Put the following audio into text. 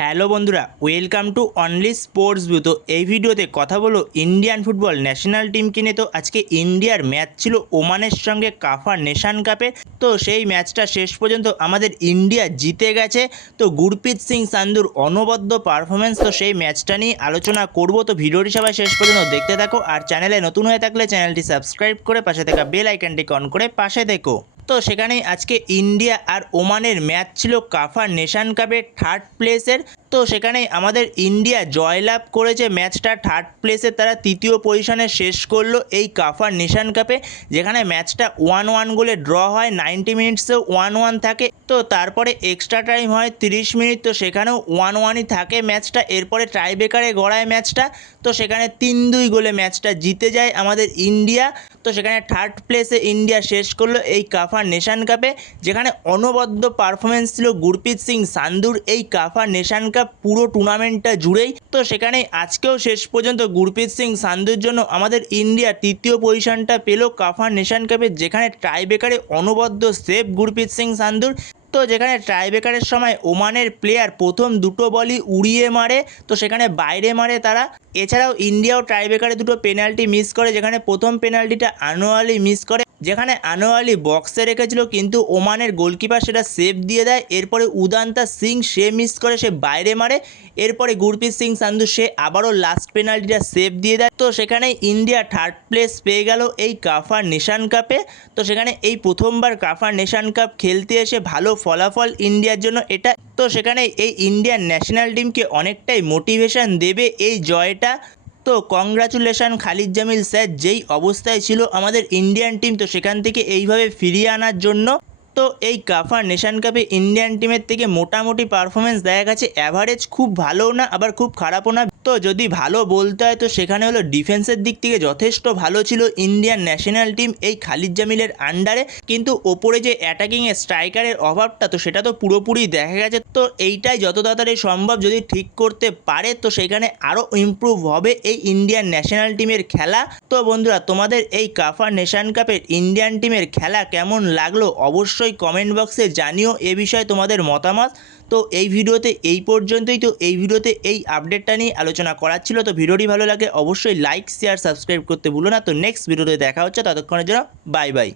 Hello বন্ধুরা welcome to only sports view তো এই ভিডিওতে কথা বলো ইন্ডিয়ান ফুটবল ন্যাশনাল টিমকে নিয়ে। তো আজকে ইন্ডিয়ার ম্যাচ ছিল ওমানের সঙ্গে কাফা নেশান কাপে। তো সেই ম্যাচটা শেষ পর্যন্ত আমাদের ইন্ডিয়া জিতে গেছে। তো গুরপ্রীত সিং সান্ধুর অনবদ্য পারফরমেন্স তো সেই ম্যাচটা নিয়ে আলোচনা করব। তো ভিডিওটি সবাই শেষ পর্যন্ত দেখতে থাকো। আর চ্যানেলে নতুন হয়ে থাকলে চ্যানেলটি সাবস্ক্রাইব করে পাশে থাকা বেল আইকনটি অন করে পাশে দেখো তো সেখানেই আজকে ইন্ডিয়া আর ওমানের ম্যাচ ছিল কাফা নেশান কাপের থার্ড প্লেসের। তো সেখানেই আমাদের ইন্ডিয়া জয়লাভ করেছে ম্যাচটা। থার্ড প্লেসে তারা তৃতীয় পজিশনে শেষ করল এই কাফা নেশান কাপে, যেখানে ম্যাচটা ওয়ান ওয়ান গোলে ড্র হয়, নাইনটি মিনিটসেও ওয়ান ওয়ান থাকে। তো তারপরে এক্সট্রা টাইম হয় তিরিশ মিনিট, তো সেখানেও ওয়ান ওয়ানই থাকে ম্যাচটা। এরপরে টাইব্রেকারে গড়ায় ম্যাচটা। তো সেখানে তিন দুই গোলে ম্যাচটা জিতে যায় আমাদের ইন্ডিয়া। তো সেখানে থার্ড প্লেসে ইন্ডিয়া শেষ করল এই কাফা নেশান কাপে, যেখানে অনবদ্য পারফরমেন্স ছিল গুরপ্রীত সিং সান্ধুর এই কাফা নেশান কাপ পুরো টুর্নামেন্টটা জুড়েই। তো সেখানে আজকেও শেষ পর্যন্ত গুরপ্রীত সিং সান্ধুর জন্য আমাদের ইন্ডিয়া তৃতীয় পজিশনটা পেল কাফা নেশান কাপে, যেখানে টাইব্রেকারে অনবদ্য সেভ গুরপ্রীত সিং সান্ধুর তো যেখানে টাইব্রেকারের সময় ওমানের প্লেয়ার প্রথম দুটো বলই উড়িয়ে মারে, তো সেখানে বাইরে মারে তারা। এছাড়াও ইন্ডিয়াও টাইব্রেকারে দুটো পেনাল্টি মিস করে, যেখানে প্রথম পেনাল্টিটা আনোয়ালি মিস করে। যেখানে আনোয়ালি বক্সে রেখেছিল, কিন্তু ওমানের গোলকিপার সেটা সেভ দিয়ে দেয়। এরপরে উদান্তা সিং সে মিস করে, সে বাইরে মারে। এরপরে গুরপ্রীত সিং সান্ধু, সে আবারও লাস্ট পেনাল্টিটা সেভ দিয়ে দেয়। তো সেখানে ইন্ডিয়া থার্ড প্লেস পেয়ে গেল এই কাফার নেশান কাপে। তো সেখানে এই প্রথমবার কাফার নেশান কাপ খেলতে এসে ভালো ফলাফল ইন্ডিয়ার জন্য এটা। তো সেখানে এই ইন্ডিয়ান ন্যাশনাল টিমকে অনেকটাই মোটিভেশন দেবে এই জয়টা। তো কংগ্রাচুলেশন খালিদ জামিল স্যার যেই অবস্থায় ছিল আমাদের ইন্ডিয়ান টিম তো সেখান থেকে এইভাবে ফিরিয়ে আনার জন্য, তো এই কাফা নেশান কাপে ইন্ডিয়ান টিমের থেকে মোটামুটি পারফরমেন্স দেখা গেছে। অ্যাভারেজ খুব ভালোও না, আবার খুব খারাপও না। তো যদি ভালো বলতে হয় তো সেখানে হলো ডিফেন্সের দিক থেকে যথেষ্ট ভালো ছিল ইন্ডিয়ান ন্যাশনাল টিম এই খালিদ জামিলের আন্ডারে কিন্তু ওপরে যে অ্যাটাকিংয়ে স্ট্রাইকারের অভাবটা তো সেটা তো পুরোপুরি দেখা গেছে। তো এইটাই যত তাড়াতাড়ি সম্ভব যদি ঠিক করতে পারে তো সেখানে আরও ইমপ্রুভ হবে এই ইন্ডিয়ান ন্যাশনাল টিমের খেলা। তো বন্ধুরা, তোমাদের এই কাফা নেশান কাপের ইন্ডিয়ান টিমের খেলা কেমন লাগল অবশ্যই কমেন্ট বক্সে জানিও। এ বিষয়ে তোমাদের মতামত। তো এই ভিডিওতে এই পর্যন্তই। তো এই ভিডিওতে এই আপডেটটা নিয়ে আলোচনা করার ছিল। তো ভিডিওটি ভালো লাগে অবশ্যই লাইক শেয়ার সাবস্ক্রাইব করতে ভুলো না। তো নেক্সট ভিডিওতে দেখা হচ্ছে। ততক্ষণের জন্য বাই বাই